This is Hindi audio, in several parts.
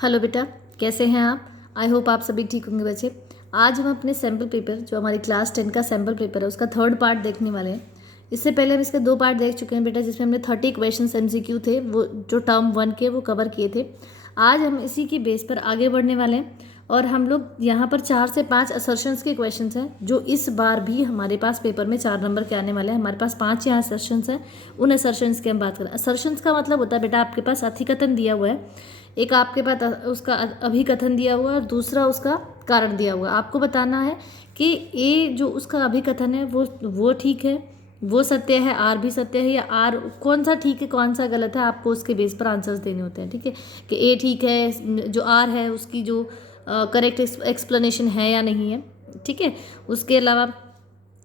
हेलो बेटा, कैसे हैं आप। आई होप आप सभी ठीक होंगे बच्चे। आज हम अपने सैम्पल पेपर जो हमारी क्लास 10 का सैम्पल पेपर है उसका थर्ड पार्ट देखने वाले हैं। इससे पहले हम इसके 2 पार्ट देख चुके हैं बेटा, जिसमें हमने 30 क्वेश्चन MCQ थे वो जो टर्म 1 के वो कवर किए थे। आज हम इसी की बेस पर आगे बढ़ने वाले हैं और हम लोग यहाँ पर 4 से 5 असर्शंस के क्वेश्चंस हैं जो इस बार भी हमारे पास पेपर में 4 नंबर के आने वाले हैं। हमारे पास 5 यहाँ असर्शंस हैं, उन असर्शंस की हम बात करें। असर्शंस का मतलब होता है बेटा, आपके पास अधिकथन दिया हुआ है, एक आपके पास उसका अभिकथन दिया हुआ है और दूसरा उसका कारण दिया हुआ है। आपको बताना है कि ए जो उसका अभिकथन है वो ठीक है, वो सत्य है, आर भी सत्य है, या आर कौन सा ठीक है कौन सा गलत है, आपको उसके बेस पर आंसर्स देने होते हैं। ठीक है कि ए ठीक है, जो आर है उसकी जो करेक्ट एक्सप्लेनेशन है या नहीं है। ठीक है, उसके अलावा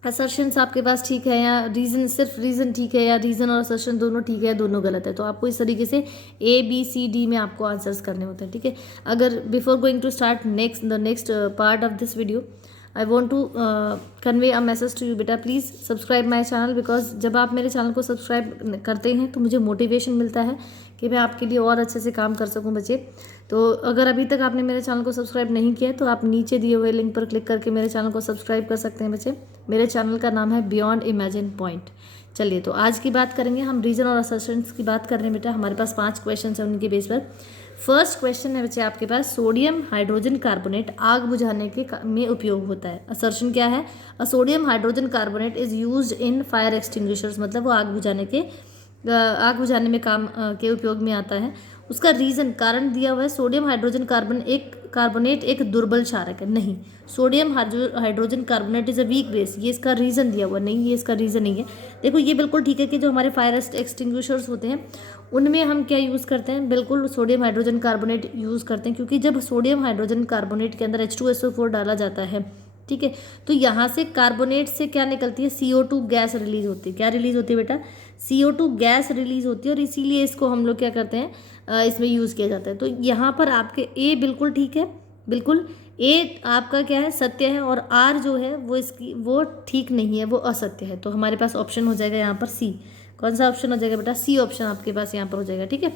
असर्शंस आपके पास ठीक है या रीज़न, सिर्फ रीज़न ठीक है या रीज़न और असर्शन दोनों ठीक है या दोनों गलत है। तो आपको इस तरीके से A, B, C, D में आपको आंसर्स करने होते हैं। ठीक है, अगर before going to start the next part of this video, I want to convey a message to you बेटा, please subscribe my channel, because जब आप मेरे चैनल को सब्सक्राइब करते हैं तो मुझे मोटिवेशन मिलता है कि मैं आपके लिए और अच्छे से काम कर सकूं बच्चे। तो अगर अभी तक आपने मेरे चैनल को सब्सक्राइब नहीं किया है तो आप नीचे दिए हुए लिंक पर क्लिक करके मेरे चैनल को सब्सक्राइब कर सकते हैं बच्चे। मेरे चैनल का नाम है बियॉन्ड इमेजिन पॉइंट। चलिए, तो आज की बात करेंगे हम रीजन और असर्शंस की बात कर रहे हैं बेटा। हमारे पास 5 क्वेश्चन हैं उनके बेस पर। फर्स्ट क्वेश्चन है बच्चे आपके पास, सोडियम हाइड्रोजन कार्बोनेट आग बुझाने के में उपयोग होता है। असर्शन क्या है? Sodium hydrogen carbonate is used in fire extinguishers, मतलब वो आग बुझाने में काम के उपयोग में आता है। उसका रीज़न, कारण दिया हुआ है, सोडियम हाइड्रोजन कार्बोनेट एक दुर्बल क्षारक है। नहीं, sodium hydrogen carbonate is a weak base, ये इसका रीज़न दिया हुआ नहीं, ये इसका रीज़न नहीं है। देखो ये बिल्कुल ठीक है कि जो हमारे फायर एक्सटिंग्विशर्स होते हैं उनमें हम क्या यूज़ करते हैं, बिल्कुल सोडियम हाइड्रोजन कार्बोनेट यूज़ करते हैं, क्योंकि जब सोडियम हाइड्रोजन कार्बोनेट के अंदर H2SO4 डाला जाता है, ठीक है, तो यहाँ से कार्बोनेट से क्या निकलती है, CO2 गैस रिलीज होती है। क्या रिलीज होती है बेटा? CO2 गैस रिलीज होती है, और इसीलिए इसको हम लोग क्या करते हैं, इसमें यूज़ किया जाता है। तो यहाँ पर आपके ए बिल्कुल ठीक है, बिल्कुल ए आपका क्या है, सत्य है, और आर जो है वो ठीक नहीं है, वो असत्य है। तो हमारे पास ऑप्शन हो जाएगा यहाँ पर सी। कौन सा ऑप्शन हो जाएगा बेटा? सी ऑप्शन आपके पास यहाँ पर हो जाएगा। ठीक है,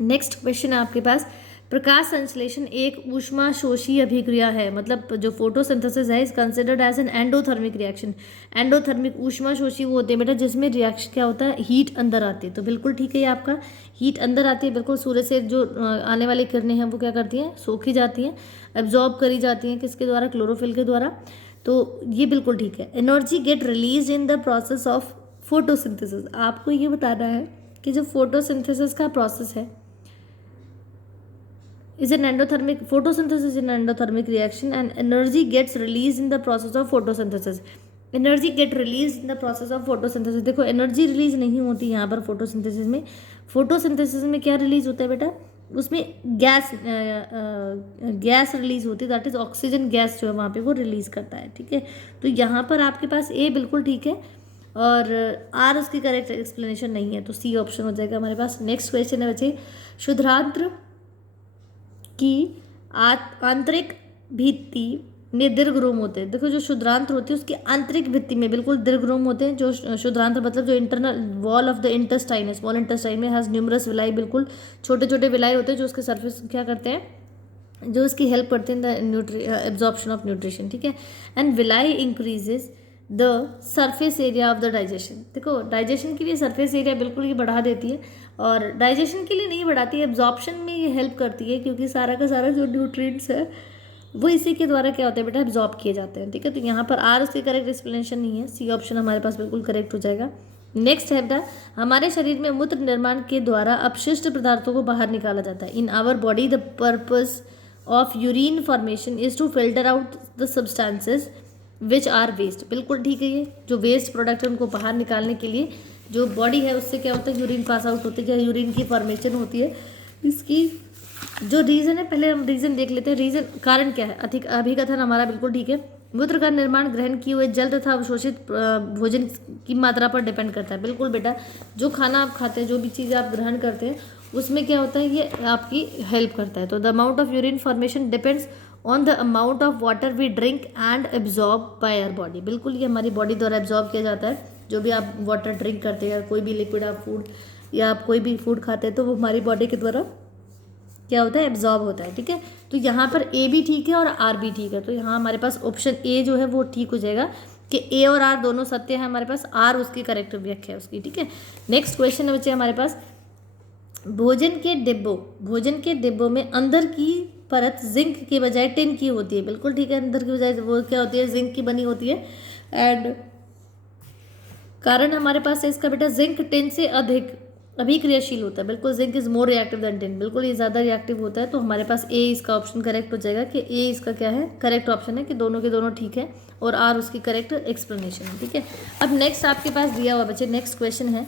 नेक्स्ट क्वेश्चन है आपके पास, प्रकाश संश्लेषण एक ऊष्माशोषी अभिक्रिया है, मतलब जो फोटोसिंथेसिस है is considered as an endothermic reaction. Endothermic ऊष्माशोषी वो होते हैं बेटा जिसमें रिएक्शन क्या होता है, हीट अंदर आती है। तो बिल्कुल ठीक है, ये आपका हीट अंदर आती है, बिल्कुल सूर्य से जो आने वाली किरणें हैं वो क्या करती हैं, सोखी जाती हैं, एब्जॉर्ब करी जाती हैं, किसके द्वारा? क्लोरोफिल के द्वारा। तो ये बिल्कुल ठीक है। Energy get release in the process of photosynthesis, आपको ये बताना है कि जो फोटोसिंथेसिस का प्रोसेस है is an endothermic, photosynthesis is an endothermic reaction and energy gets released in the process of photosynthesis. Energy get release in the process of photosynthesis. देखो एनर्जी रिलीज नहीं होती यहाँ पर फोटोसिंथेसिस में। फोटोसिंथेसिस में क्या रिलीज होता है बेटा? उसमें गैस रिलीज होती है, दैट इज ऑक्सीजन गैस जो है वहाँ पे वो रिलीज करता है। ठीक है, तो यहाँ पर आपके पास ए बिल्कुल ठीक है और आर उसकी करेक्ट एक्सप्लेनेशन नहीं है, तो सी ऑप्शन हो जाएगा हमारे पास। नेक्स्ट क्वेश्चन है बच्चे, शुद्धांत्र की आंतरिक भित्ति में दीर्घरोम होते हैं। देखो जो शुद्धांत्र होती है उसकी आंतरिक भित्ति में बिल्कुल दीर्घरोम होते हैं। जो शुद्धांत्र मतलब जो internal wall of the intestine है, स्मॉल इंटेस्टाइन में हैज न्यूमरस विलाई, बिल्कुल छोटे छोटे विलाई होते हैं जो उसके सर्फेस क्या करते हैं, जो उसकी हेल्प करते हैं द एब्जॉर्प्शन ऑफ न्यूट्रिशन। ठीक है, and villi increases the surface area of the digestion. देखो डाइजेशन के लिए सरफेस एरिया बिल्कुल ये बढ़ा देती है, और डाइजेशन के लिए नहीं बढ़ाती है, एब्जॉर्प्शन में ये हेल्प करती है, क्योंकि सारा का सारा जो न्यूट्रिएंट्स है वो इसी के द्वारा क्या होता है बेटा, एब्जॉर्ब किए जाते हैं। ठीक है, तो यहाँ पर आर उसकी करेक्ट एक्सप्लेनेशन नहीं है, सी ऑप्शन हमारे पास बिल्कुल करेक्ट हो जाएगा। नेक्स्ट है बेटा, हमारे शरीर में मूत्र निर्माण के द्वारा अपशिष्ट पदार्थों को बाहर निकाला जाता है। In our body the purpose of urine formation is to filter out the substances which are waste. बिल्कुल ठीक है, ये जो वेस्ट प्रोडक्ट है उनको बाहर निकालने के लिए जो बॉडी है उससे क्या होता है, यूरिन पास आउट होती है, क्या यूरिन की फॉर्मेशन होती है। इसकी जो रीज़न है, पहले हम रीज़न देख लेते हैं। रीज़न, कारण क्या है, अधिक अभिकथन हमारा बिल्कुल ठीक है। मूत्र का निर्माण ग्रहण किए हुए जल तथा अवशोषित भोजन की मात्रा पर डिपेंड करता है। बिल्कुल बेटा, जो खाना आप खाते हैं, जो भी चीज़ आप ग्रहण करते हैं उसमें क्या होता है, ये आपकी हेल्प करता है। तो the amount of urine formation depends on the amount of water we drink and absorb by our body. बिल्कुल ये हमारी बॉडी द्वारा एब्जॉर्ब किया जाता है। जो भी आप वाटर ड्रिंक करते हैं या कोई भी लिक्विड आप फूड या आप कोई भी फूड खाते हैं तो वो हमारी बॉडी के द्वारा क्या होता है, एब्जॉर्ब होता है। ठीक है, तो यहाँ पर ए भी ठीक है और आर भी ठीक है, तो यहाँ हमारे पास ऑप्शन ए जो है वो ठीक हो जाएगा कि ए और आर दोनों सत्य है हमारे पास, आर उसकी करेक्ट व्याख्या है उसकी। ठीक है, नेक्स्ट क्वेश्चन है बच्चे हमारे पास, भोजन के डिब्बों में अंदर की परत जिंक के बजाय टिन की होती है। बिल्कुल ठीक है, अंदर की बजाय वो क्या होती है, जिंक की बनी होती है। एंड कारण हमारे पास है इसका बेटा, जिंक टिन से अधिक अभिक्रियाशील होता है। बिल्कुल, zinc is more reactive than tin, बिल्कुल ये ज़्यादा रिएक्टिव होता है। तो हमारे पास ए इसका ऑप्शन करेक्ट हो जाएगा कि ए इसका क्या है, करेक्ट ऑप्शन है कि दोनों के दोनों ठीक है, और आर उसकी करेक्ट एक्सप्लेनेशन है। ठीक है, अब नेक्स्ट आपके पास दिया हुआ बच्चे नेक्स्ट क्वेश्चन है,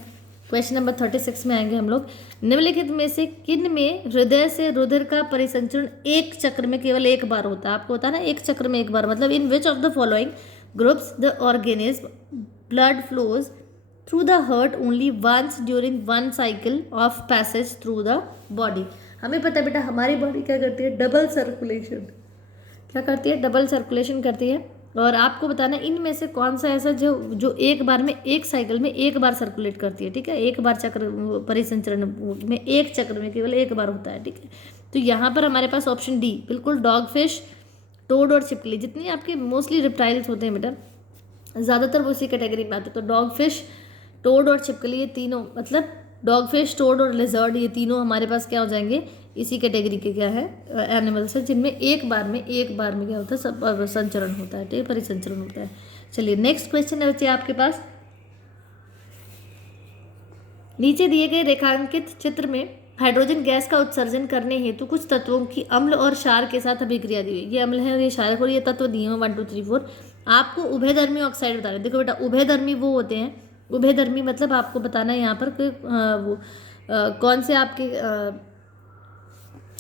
क्वेश्चन नंबर 36 में आएंगे हम लोग। निम्नलिखित में से किन में हृदय से रुधिर का परिसंचरण एक चक्र में केवल एक बार होता है? आपको होता है ना एक चक्र में एक बार, मतलब in which of the following groups the organism blood flows through the heart only once during one cycle of passage through the body. हमें पता है बेटा हमारी बॉडी क्या करती है, डबल सर्कुलेशन, क्या करती है, डबल सर्कुलेशन करती है। और आपको बताना इनमें से कौन सा ऐसा जो जो एक बार में, एक साइकिल में एक बार सर्कुलेट करती है। ठीक है, एक बार चक्र परिसंचरण में एक चक्र में केवल एक बार होता है। ठीक है, तो यहाँ पर हमारे पास ऑप्शन डी बिल्कुल, डॉग फिश, टोड और छिपकली, जितनी आपके मोस्टली रिप्टाइल्स होते हैं बेटा ज़्यादातर वो इसी कैटेगरी में आते हैं। तो डॉग फिश, टोड और छिपकली, ये तीनों मतलब डॉग फिश, टोड और लिजर्ड, ये तीनों हमारे पास क्या हो जाएंगे, इसी कैटेगरी के क्या है, एनिमल्स है, जिनमें एक बार में क्या होता है, सब संचरण होता है। ठीक है, परिसंचरण होता है। चलिए नेक्स्ट क्वेश्चन है बच्चे आपके पास, नीचे दिए गए रेखांकित चित्र में हाइड्रोजन गैस का उत्सर्जन करने हेतु कुछ तत्वों की अम्ल और क्षार के साथ अभिक्रिया दी हुई। ये अम्ल है और ये क्षार है और ये तत्व दिए हैं 1 2 3 4। आपको उभयधर्मी ऑक्साइड बता रहे। देखो बेटा उभयधर्मी वो होते हैं, उभयधर्मी मतलब आपको बताना है यहाँ पर कि कौन से आपके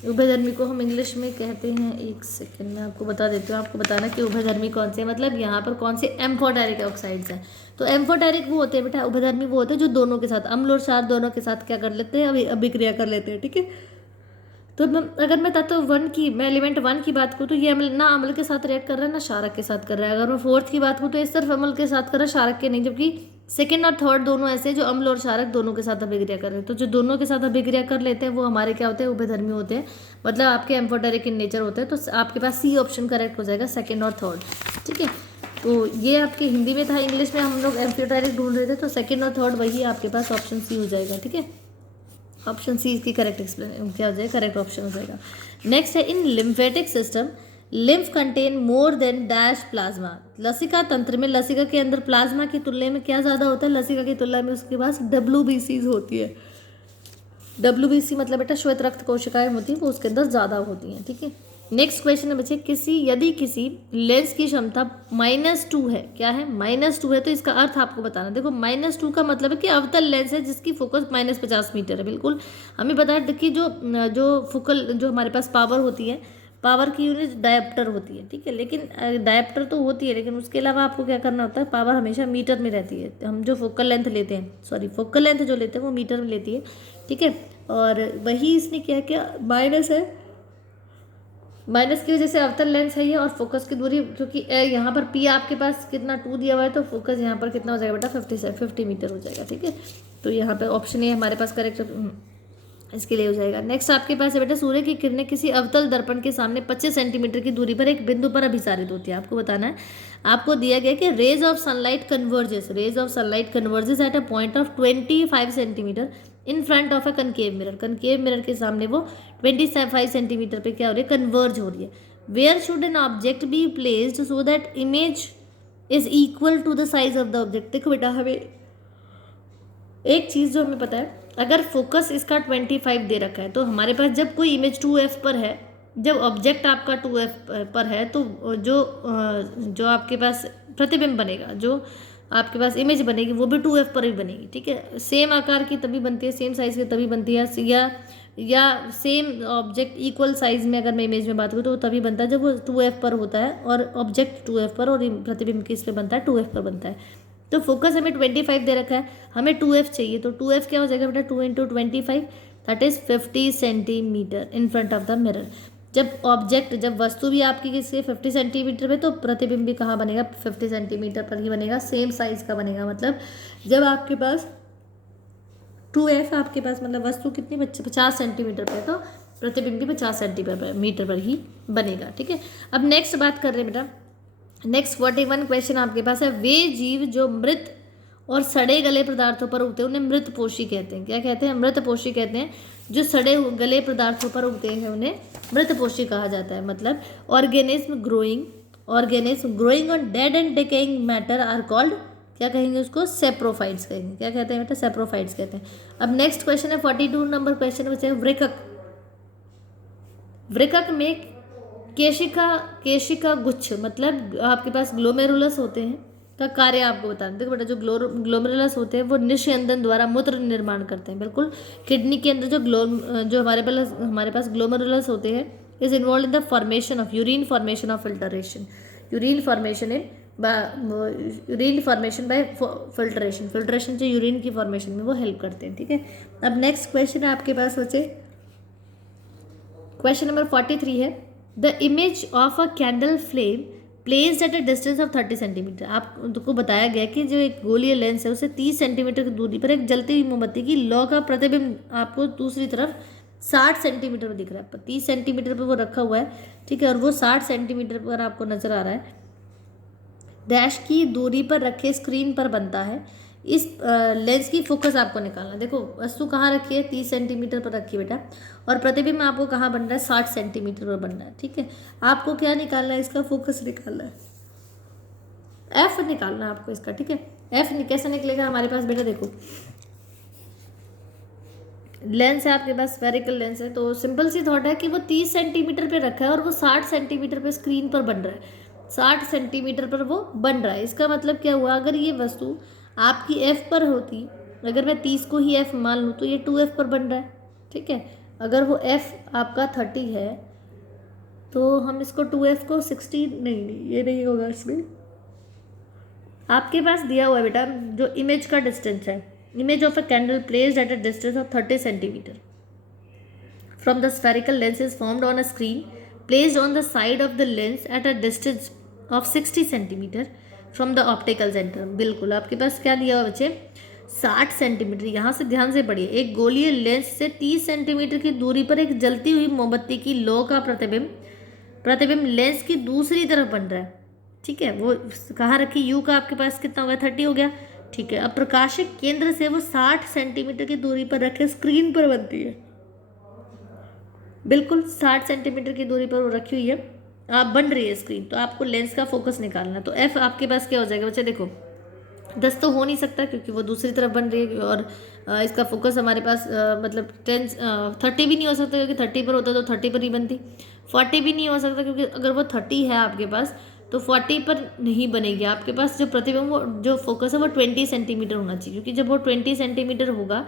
उभयधर्मी को हम इंग्लिश में कहते हैं, एक सेकंड में आपको बता देती हूँ। आपको बताना कि उभयधर्मी कौन से, मतलब यहाँ पर कौन से एम्फोटेरिक ऑक्साइड्स हैं। तो एम्फोटेरिक वो होते हैं बेटा, उभयधर्मी वो होते हैं जो दोनों के साथ, अम्ल और क्षार दोनों के साथ क्या कर लेते हैं, अभिक्रिया कर लेते हैं। ठीक है, तो अगर मैं तत्व वन की, मैं एलिमेंट 1 की बात करूँ तो ये अम्ल ना अम्ल के साथ रिएक्ट कर रहा है ना क्षारक के साथ कर रहा है। अगर मैं 4th की बात करूँ तो ये सिर्फ अम्ल के साथ कर रहा है, क्षारक के नहीं। जबकि 2nd और 3rd दोनों ऐसे जो अम्ल और क्षारक दोनों के साथ अभिक्रिया कर रहे हैं। तो जो दोनों के साथ अभिक्रिया कर लेते हैं वो हमारे क्या होते हैं, उभयधर्मी होते हैं, मतलब आपके एम्फोटेरिक इन नेचर होते हैं। तो आपके पास सी ऑप्शन करेक्ट हो जाएगा, 2nd और 3rd। ठीक है, तो ये आपके हिंदी में था, इंग्लिश में हम लोग एम्फोटेरिक ढूंढ रहे थे, तो 2nd और 3rd वही आपके पास ऑप्शन सी हो जाएगा। ठीक है, ऑप्शन सी इसकी करेक्ट एक्सप्लेन क्या हो जाएगा, करेक्ट ऑप्शन हो जाएगा। नेक्स्ट है, in lymphatic system lymph contain more than dash plasma. लसिका तंत्र में लसिका के अंदर प्लाज्मा की तुलना में क्या ज़्यादा होता है, लसिका की तुलना में उसके पास WBCs होती है। WBC मतलब बेटा श्वेत रक्त कोशिकाएं होती हैं, वो उसके अंदर ज़्यादा होती हैं। ठीक है, नेक्स्ट क्वेश्चन है बच्चे, यदि किसी लेंस की क्षमता -2 है, क्या है, -2 है, तो इसका अर्थ आपको बताना। देखो -2 का मतलब है कि अवतल लेंस है जिसकी फोकस -50 मीटर है। बिल्कुल हमें पता है कि जो फोकल जो हमारे पास पावर होती है, पावर की यूनिट डायप्टर होती है। ठीक है, लेकिन डायप्टर तो होती है, लेकिन उसके अलावा आपको क्या करना होता है, पावर हमेशा मीटर में रहती है। हम जो फोकल लेंथ लेते हैं, फोकल लेंथ जो लेते हैं वो मीटर में लेती है। ठीक है, और वही इसने क्या माइनस है, माइनस की वजह से अवतल लेंस है ये, और फोकस की दूरी क्योंकि यहाँ पर P आपके पास कितना 2 दिया हुआ है, तो फोकस यहाँ पर कितना हो जाएगा बेटा, 50 मीटर हो जाएगा। ठीक है, तो यहाँ पे ऑप्शन ए हमारे पास करेक्ट इसके लिए हो जाएगा। नेक्स्ट आपके पास है बेटा, सूर्य की किरणें किसी अवतल दर्पण के सामने 25 सेंटीमीटर की दूरी पर एक बिंदु पर अभिसारित होती है। आपको बताना है, आपको दिया गया कि rays of sunlight converges at a point of 25 centimetre in front of a concave mirror के सामने वो 25 सेंटीमीटर पे क्या हो रही है, कन्वर्ज हो रही है। Where should an object be placed so that image is equal to the size of the object. देखो बेटा हमें एक चीज़ जो हमें पता है, अगर फोकस इसका 25 दे रखा है, तो हमारे पास जब कोई इमेज 2f पर है, जब ऑब्जेक्ट आपका 2f पर है, तो जो आपके पास प्रतिबिंब बनेगा, जो आपके पास इमेज बनेगी वो भी 2f पर ही बनेगी। ठीक है, सेम आकार की तभी बनती है, सेम साइज़ की तभी बनती है, या सेम ऑब्जेक्ट इक्वल साइज़ में अगर मैं इमेज में बात करूँ तो वो तभी बनता है जब वो 2f पर होता है, और ऑब्जेक्ट 2f पर और प्रतिबिंब किस पे बनता है, 2f पर बनता है। तो फोकस हमें 25 दे रखा है, हमें 2f चाहिए, तो 2f क्या हो जाएगा बेटा, 2 × 25 that is 50 centimetre in front of the mirror. जब वस्तु भी आपकी किसी 50 सेंटीमीटर पे, तो प्रतिबिंब भी कहाँ बनेगा, 50 सेंटीमीटर पर ही बनेगा, सेम साइज़ का बनेगा। मतलब जब आपके पास 2f आपके पास मतलब वस्तु कितनी 50 सेंटीमीटर पे, तो प्रतिबिंब भी 50 सेंटीमीटर पर ही बनेगा। ठीक है, अब नेक्स्ट बात कर रहे हैं बेटा, नेक्स्ट 41 क्वेश्चन आपके पास है, वे जीव जो मृत और सड़े गले पदार्थों पर उगते हैं उन्हें मृतपोषी कहते हैं। क्या कहते हैं? मृतपोषी कहते हैं। जो सड़े गले पदार्थों पर उगते हैं उन्हें मृतपोषी कहा जाता है। मतलब organism growing on dead and decaying matter are called, क्या कहेंगे उसको? सेप्रोफाइट्स कहेंगे। क्या कहते हैं बेटा? सेप्रोफाइट्स कहते हैं। अब नेक्स्ट क्वेश्चन है 42 नंबर क्वेश्चन है वृकक। वृकक में केशिका गुच्छ, मतलब आपके पास ग्लोमेरुलस होते हैं का कार्य आपको बताना। देखो बेटा, जो ग्लोमेरुलस होते हैं वो निस्यंदन द्वारा मूत्र निर्माण करते हैं। बिल्कुल, किडनी के अंदर जो हमारे पास ग्लोमेरुलस होते हैं is involve in the formation of urine formation of filtration, urine formation by filtration से यूरिन की फॉर्मेशन में वो हेल्प करते हैं। ठीक है, अब नेक्स्ट क्वेश्चन है आपके पास बच्चे, क्वेश्चन नंबर 43 है, the image of a candle flame placed at a distance of 30 centimetre. आपको बताया गया कि जो एक गोलीय लेंस है उसे 30 सेंटीमीटर की दूरी पर एक जलती हुई मोमबत्ती की लौ का प्रतिबिंब आपको दूसरी तरफ 60 सेंटीमीटर पर दिख रहा है। 30 सेंटीमीटर पर वो रखा हुआ है, ठीक है, और वो 60 सेंटीमीटर पर आपको नजर आ रहा है। डैश की दूरी पर रखे स्क्रीन पर बनता है। इस लेंस की फोकस आपको निकालना। देखो, वस्तु कहाँ रखी है? 30 सेंटीमीटर पर रखी है बेटा, और प्रतिबिंब आपको कहाँ बन रहा है? 60 सेंटीमीटर पर बन रहा है। ठीक है, आपको क्या निकालना है? इसका फोकस निकालना है, एफ निकालना है आपको इसका। ठीक है, एफ कैसे निकलेगा हमारे पास बेटा? देखो, लेंस है आपके पास, स्फेरिकल लेंस है, तो सिंपल सी थॉट है कि वो 30 सेंटीमीटर पे रखा है और वो 60 सेंटीमीटर पे स्क्रीन पर बन रहा है। 60 सेंटीमीटर पर वो बन रहा है। इसका मतलब क्या हुआ? अगर ये वस्तु आपकी एफ पर होती, अगर मैं 30 को ही एफ मान लूँ तो ये 2f पर बन रहा है। ठीक है, अगर वो एफ आपका 30 है तो हम इसको 2f को 60 नहीं, ये नहीं होगा। इसमें आपके पास दिया हुआ है बेटा जो इमेज का डिस्टेंस है, image of a candle placed at a distance of 30 centimetre from the spherical lens is formed on a screen placed on the side of the lens at a distance of 60 centimetre from the optical centre. बिल्कुल, आपके पास क्या दिया हुआ बच्चे? 60 सेंटीमीटर। यहाँ से ध्यान से पढ़िए, एक गोलीय लेंस से 30 सेंटीमीटर की दूरी पर एक जलती हुई मोमबत्ती की लौ का प्रतिबिंब लेंस की दूसरी तरफ बन रहा है। ठीक है, वो कहाँ रखी? यू का आपके पास कितना हो गया? 30 हो गया। ठीक है, अब प्रकाशिक केंद्र से वो 60 सेंटीमीटर की दूरी पर रखे स्क्रीन पर बनती है। बिल्कुल 60 सेंटीमीटर की दूरी पर वो रखी हुई है, आप बन रही है स्क्रीन, तो आपको लेंस का फोकस निकालना। तो एफ आपके पास क्या हो जाएगा बच्चे? देखो, 10 तो हो नहीं सकता क्योंकि वो दूसरी तरफ बन रही है, और इसका फोकस हमारे पास मतलब 30 भी नहीं हो सकता क्योंकि 30 पर होता तो 30 पर ही बनती। 40 भी नहीं हो सकता क्योंकि अगर वो 30 है आपके पास तो 40 पर नहीं बनेगी। आपके पास जो प्रतिबिंब वो जो फोकस है वो 20 सेंटीमीटर होना चाहिए, क्योंकि जब वो 20 सेंटीमीटर होगा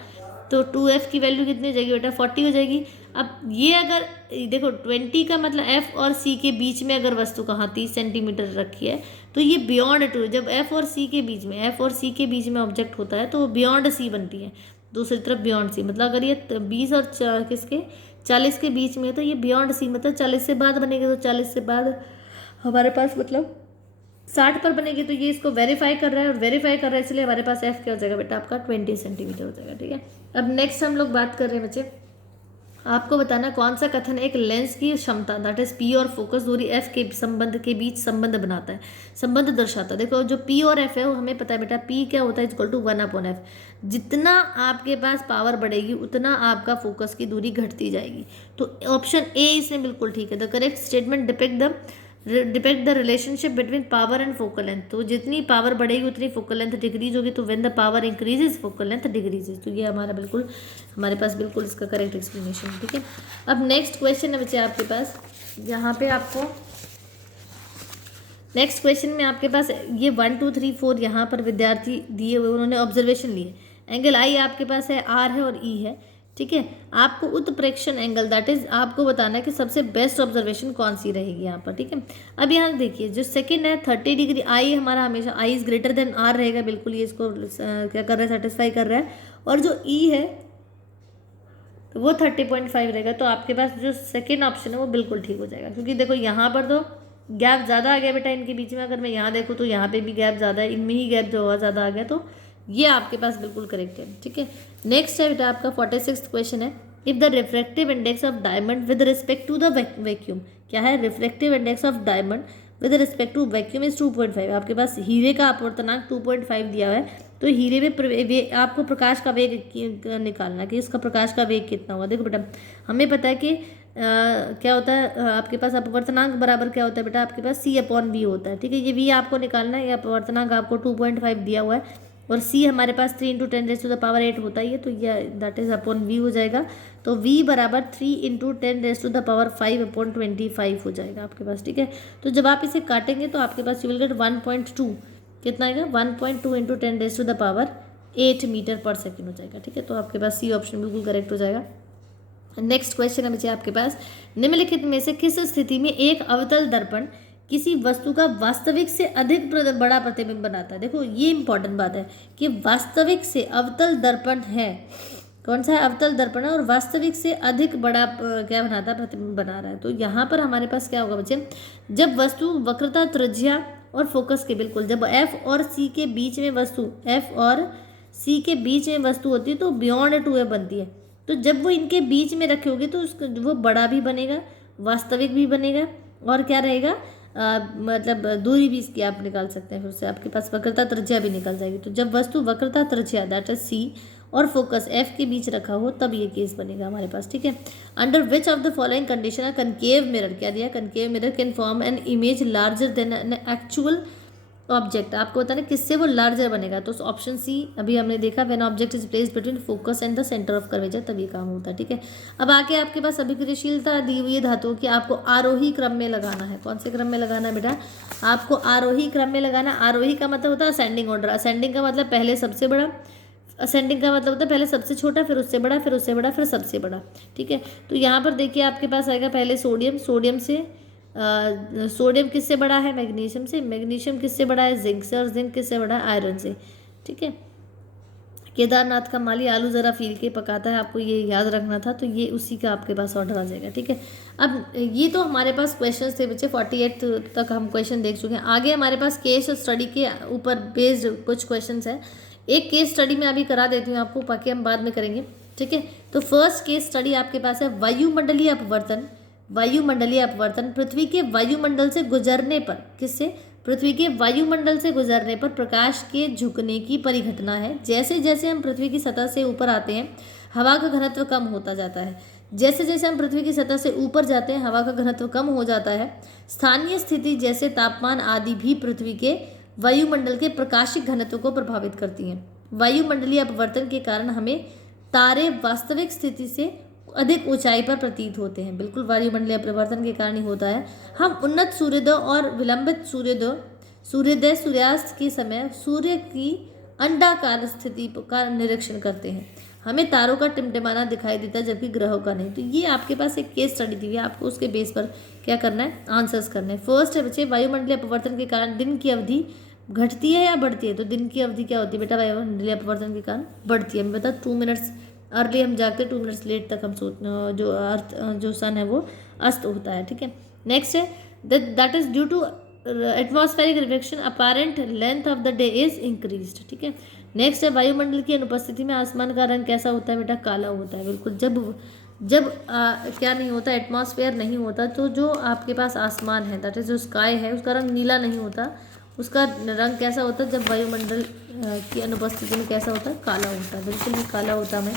तो 2f की वैल्यू कितनी हो जाएगी बेटा? 40 हो जाएगी। अब ये अगर देखो 20 का मतलब f और c के बीच में अगर वस्तु कहाँ 30 सेंटीमीटर रखी है तो ये बियॉन्ड 2, जब f और c के बीच में ऑब्जेक्ट होता है तो वो बियॉन्ड c बनती है, दूसरी तरफ बियॉन्ड c। मतलब अगर ये 20 और 40 के बीच में है तो ये बियॉन्ड c, मतलब 40 से बाद बनेगी, तो 40 से बाद हमारे पास मतलब 60 पर बनेगी। तो ये इसको वेरीफाई कर रहा है, और वेरीफाई कर रहा है, इसलिए हमारे पास एफ क्या हो जाएगा बेटा? आपका 20 सेंटीमीटर हो जाएगा। ठीक है, अब नेक्स्ट हम लोग बात कर रहे हैं बच्चे, आपको बताना कौन सा कथन एक लेंस की क्षमता दैट इज पी और फोकस दूरी एफ के संबंध के बीच संबंध बनाता है, संबंध दर्शाता है। देखो, जो पी और एफ है वो हमें पता है बेटा, पी क्या होता है? Equal to 1/f। जितना आपके पास पावर बढ़ेगी उतना आपका फोकस की दूरी घटती जाएगी। तो ऑप्शन ए इसमें बिल्कुल ठीक है। The correct statement depict the relationship between power and focal length. तो जितनी पावर बढ़ेगी उतनी फोकल लेंथ डिक्रीज होगी, तो when the power increases focal length decreases. तो ये हमारे पास बिल्कुल इसका करेक्ट एक्सप्लेनेशन है। ठीक है, अब नेक्स्ट क्वेश्चन है बच्चे आपके पास, यहाँ पे आपको नेक्स्ट क्वेश्चन में आपके पास ये 1 2 3 4 यहाँ पर विद्यार्थी दिए हुए, उन्होंने ऑब्जर्वेशन लिए। एंगल आई आपके पास है, आर है और ई है। ठीक है, आपको उत्प्रेक्षण एंगल दैट इज आपको बताना है कि सबसे बेस्ट ऑब्जर्वेशन कौन सी रहेगी यहाँ पर। ठीक है, अब यहाँ देखिए जो सेकंड है 30 डिग्री, आई हमारा हमेशा I is greater than are रहेगा। बिल्कुल ये इसको क्या कर रहा है? सेटिस्फाई कर रहा है। और जो ई है वो 30.5 रहेगा। तो आपके पास जो सेकेंड ऑप्शन है वो बिल्कुल ठीक हो जाएगा, क्योंकि देखो यहाँ पर तो गैप ज़्यादा आ गया बेटा इनके बीच में। अगर मैं यहाँ देखूँ तो यहाँ पे भी गैप ज़्यादा है, इनमें ही गैप जो हुआ ज़्यादा आ गया, तो ये आपके पास बिल्कुल करेक्ट है। ठीक है, नेक्स्ट है बेटा आपका 46 क्वेश्चन है, if the refractive index of diamond with respect to the vacuum, क्या है, refractive index of diamond with respect to vacuum is 2.5। आपके पास हीरे का अपवर्तनांक 2.5 दिया हुआ है, तो हीरे में आपको प्रकाश का वेग निकालना है कि इसका प्रकाश का वेग कितना होगा। देखो बेटा, हमें पता है कि क्या होता है, आपके पास अपवर्तनांक बराबर क्या होता है बेटा, आपके पास c/v होता है। ठीक है, ये v आपको निकालना है, ये अपवर्तनांक आपको 2.5 दिया हुआ है और c हमारे पास 3 × 10⁸ होता है, तो ये दैट इज अपॉन v हो जाएगा। तो v बराबर 3 × 10⁵ हो जाएगा आपके पास। ठीक है, तो जब आप इसे काटेंगे तो आपके पास यू विल गेट 1.2, कितना आएगा, 1.2 × 10⁸ मीटर पर सेकेंड हो जाएगा। ठीक है, तो आपके पास सी ऑप्शन बिल्कुल करेक्ट हो जाएगा। नेक्स्ट क्वेश्चन है बच्चे आपके पास, निम्नलिखित में से किस स्थिति में एक अवतल दर्पण किसी वस्तु का वास्तविक से अधिक बड़ा प्रतिबिंब बनाता है। देखो ये इंपॉर्टेंट बात है कि वास्तविक से अवतल दर्पण है, कौन सा है, अवतल दर्पण है, और वास्तविक से अधिक बड़ा क्या बनाता है, प्रतिबिंब बना रहा है। तो यहाँ पर हमारे पास क्या होगा बच्चे, जब वस्तु वक्रता, त्रिज्या और फोकस के बिल्कुल, जब f और c के बीच में वस्तु, f और c के बीच में वस्तु होती है तो बियॉन्ड 2a बनती है। तो जब वो इनके बीच में रखे होगे तो उसका वो बड़ा भी बनेगा, वास्तविक भी बनेगा, और क्या रहेगा, मतलब दूरी भी इसकी आप निकाल सकते हैं, फिर से आपके पास वक्रता त्रिज्या भी निकल जाएगी। तो जब वस्तु वक्रता त्रिज्या दैट इज c और फोकस f के बीच रखा हो तब ये केस बनेगा हमारे पास। ठीक है, under which of the following condition है कनकेव मिरर, क्या दिया, concave mirror can form an image larger than an actual object. आपको बताना किससे वो लार्जर बनेगा, तो ऑप्शन सी अभी हमने देखा, when object is placed between focus and the centre of curvature, तभी काम होता है। ठीक है, अब आके आपके पास अभिक्रियाशीलता दी हुई है धातुओं की, आपको आरोही क्रम में लगाना है। कौन से क्रम में लगाना है बेटा, आपको आरोही क्रम में लगाना। आरोही का मतलब होता है असेंडिंग ऑर्डर, असेंडिंग का मतलब पहले सबसे बड़ा, असेंडिंग का मतलब होता है पहले सबसे छोटा, फिर उससे बड़ा, फिर उससे बड़ा, फिर सबसे बड़ा। ठीक है, तो यहाँ पर देखिए आपके पास आएगा पहले सोडियम, सोडियम से सोडियम किससे बड़ा है, मैग्नीशियम से, मैग्नीशियम किससे बड़ा है, जिंक से, और जिंक किससे बड़ा है, आयरन से। ठीक है, केदारनाथ का माली आलू ज़रा फील के पकाता है, आपको ये याद रखना था, तो ये उसी का आपके पास ऑर्डर आ जाएगा। ठीक है, अब ये तो हमारे पास क्वेश्चंस थे बच्चे, 48 तक हम क्वेश्चन देख चुके हैं। आगे हमारे पास केस स्टडी के ऊपर बेस्ड कुछ क्वेश्चन है। एक केस स्टडी मैं अभी करा देती हूँ आपको, बाकी हम बाद में करेंगे। ठीक है, तो फर्स्ट केस स्टडी आपके पास है वायुमंडलीय अपवर्तन। वायुमंडलीय अपवर्तन पृथ्वी के वायुमंडल से गुजरने पर, किससे, पृथ्वी के वायुमंडल से गुजरने पर प्रकाश के झुकने की परिघटना है। जैसे जैसे हम पृथ्वी की सतह से ऊपर आते हैं हवा का घनत्व कम होता जाता है, जैसे जैसे हम पृथ्वी की सतह से ऊपर जाते हैं हवा का घनत्व कम हो जाता है। स्थानीय स्थिति जैसे तापमान आदि भी पृथ्वी के वायुमंडल के प्रकाशिक घनत्व को प्रभावित करती हैं। वायुमंडलीय अपवर्तन के कारण हमें तारे वास्तविक स्थिति से अधिक ऊंचाई पर प्रतीत होते हैं। बिल्कुल वायुमंडलीय परिवर्तन के कारण ही होता है। हम उन्नत सूर्योदय और विलंबित सूर्योदय सूर्यास्त के समय सूर्य की अंडाकार स्थिति का निरीक्षण करते हैं। हमें तारों का टिमटिमाना दिखाई देता है जबकि ग्रहों का नहीं। तो ये आपके पास एक केस स्टडी दी हुई है, आपको उसके बेस पर क्या करना है, आंसर्स करने हैं। फर्स्ट है बच्चे, वायुमंडलीय अपवर्तन के कारण दिन की अवधि घटती है या बढ़ती है। तो दिन की अवधि क्या होती है बेटा, वायुमंडलीय अपवर्तन के कारण बढ़ती है। हमें बता 2 मिनट्स अर्ली हम जागते, 2 मिनट्स लेट तक हम जो अर्थ जो सन है वो अस्त होता है। ठीक है, नेक्स्ट है that is due to atmospheric reflection apparent length of the day is increased. ठीक है, नेक्स्ट है वायुमंडल की अनुपस्थिति में आसमान का रंग कैसा होता है बेटा, काला होता है। बिल्कुल, जब क्या नहीं होता, एटमॉस्फेयर नहीं होता, तो जो आपके पास आसमान है दैट इज जो स्काई है उसका रंग नीला नहीं होता, उसका रंग कैसा होता है, जब वायुमंडल की अनुपस्थिति में कैसा होता है, काला होता है। बिल्कुल भी काला होता है।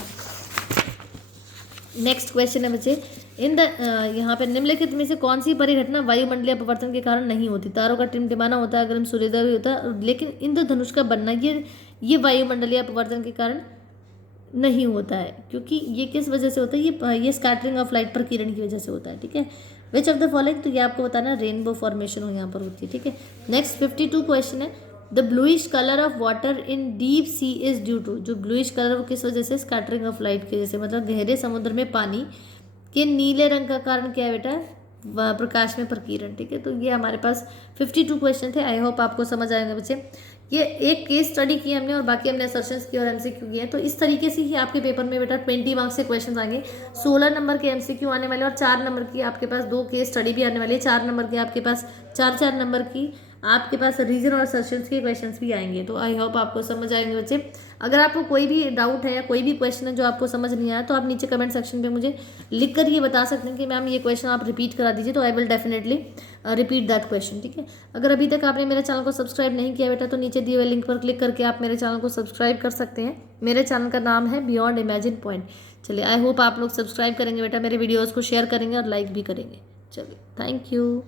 नेक्स्ट क्वेश्चन है बच्चे, इन द यहाँ पे निम्नलिखित में से कौन सी परिघटना वायुमंडलीय अपवर्तन के कारण नहीं होती। तारों का टिमटिमाना होता है, गर्म सूर्योदय भी होता है, लेकिन इंद्रधनुष का बनना ये वायुमंडलीय अपवर्तन के कारण नहीं होता है। क्योंकि ये किस वजह से होता है, ये स्कैटरिंग ऑफ लाइट प्रकीर्णन की वजह से होता है। ठीक है, विच ऑफ द फॉलोइंग, तो ये आपको बताना रेनबो फॉर्मेशन हो यहाँ पर होती है। ठीक है, नेक्स्ट 52 क्वेश्चन है, the bluish colour of water in deep sea is due to, जो ब्लूइश कलर वो किस वजह से, स्कैटरिंग ऑफ लाइट की वजह से, मतलब गहरे समुद्र में पानी के नीले रंग का कारण क्या है बेटा, प्रकाश में प्रकीर्णन। ठीक है, तो ये हमारे पास 52 क्वेश्चन थे। आई होप आपको समझ आएंगे बच्चे। ये एक केस स्टडी की हमने और बाकी हमने असर्शंस की और एमसीक्यू किए हैं। तो इस तरीके से ही आपके पेपर में बेटा 20 मार्क्स के क्वेश्चन आएंगे, 16 नंबर के एमसीक्यू आने वाले और 4 नंबर की आपके पास 2 केस स्टडी भी आने वाली है। 4 नंबर के आपके पास 4 नंबर की आपके पास रीजन और असर्शंस के क्वेश्चंस भी आएंगे। तो आई होप आपको समझ आएंगे बच्चे। अगर आपको कोई भी डाउट है या कोई भी क्वेश्चन है जो आपको समझ नहीं आया, तो आप नीचे कमेंट सेक्शन पे मुझे लिख कर ये बता सकते हैं कि मैम ये क्वेश्चन आप रिपीट करा दीजिए, तो I will definitely repeat that question, ठीक है। अगर अभी तक आपने मेरे चैनल को सब्सक्राइब नहीं किया बेटा, तो नीचे दिए हुए लिंक पर क्लिक करके आप मेरे चैनल को सब्सक्राइब कर सकते हैं। मेरे चैनल का नाम है बियॉन्ड इमेजिन पॉइंट। चलिए, आई होप आप लोग सब्सक्राइब करेंगे बेटा, मेरे वीडियोज़ को शेयर करेंगे और लाइक भी करेंगे। चलिए, थैंक यू।